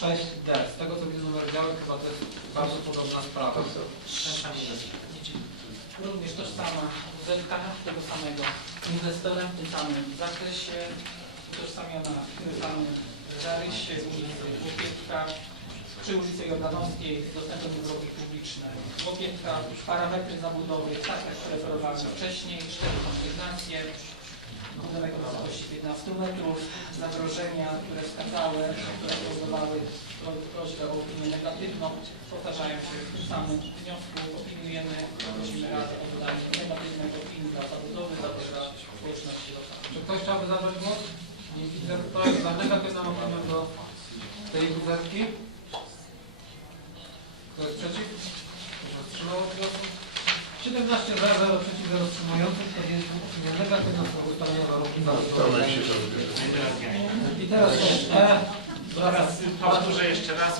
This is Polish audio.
6D. Z tego co widzę numer działek, chyba to jest bardzo podobna sprawa. Ten sam. Również tożsama ZK tego samego. Inwestorem w tym samym zakresie, utożsamiona w tym samym zarysie ulicy Łopietka przy ulicy Jordanowskiej z dostępem do drogi publicznej. Łopietka, parametry zabudowy, tak jak referowałem wcześniej, cztery konsygnacje, budynek o wysokości 15 metrów, zagrożenia, które wskazałem, które powodowały pro- prośbę o opinię negatywną, powtarzają się w tym samym wniosku. Opiniujemy, prosimy Radę o wydanie negatywnej opinii dla zabudowy, dla społeczności lokalnej. Czy ktoś chciałby zabrać głos? Nie widzę. Kto jest za negatywną opinią do tej buzerki? Kto jest przeciw? Kto się wstrzymał od głosu? 17 za, 0 przeciw, 0 wstrzymujących. To jest opinia negatywna w sprawie ustalenia warunków zabudowy. I teraz jest E. Teraz powtórzę jeszcze raz.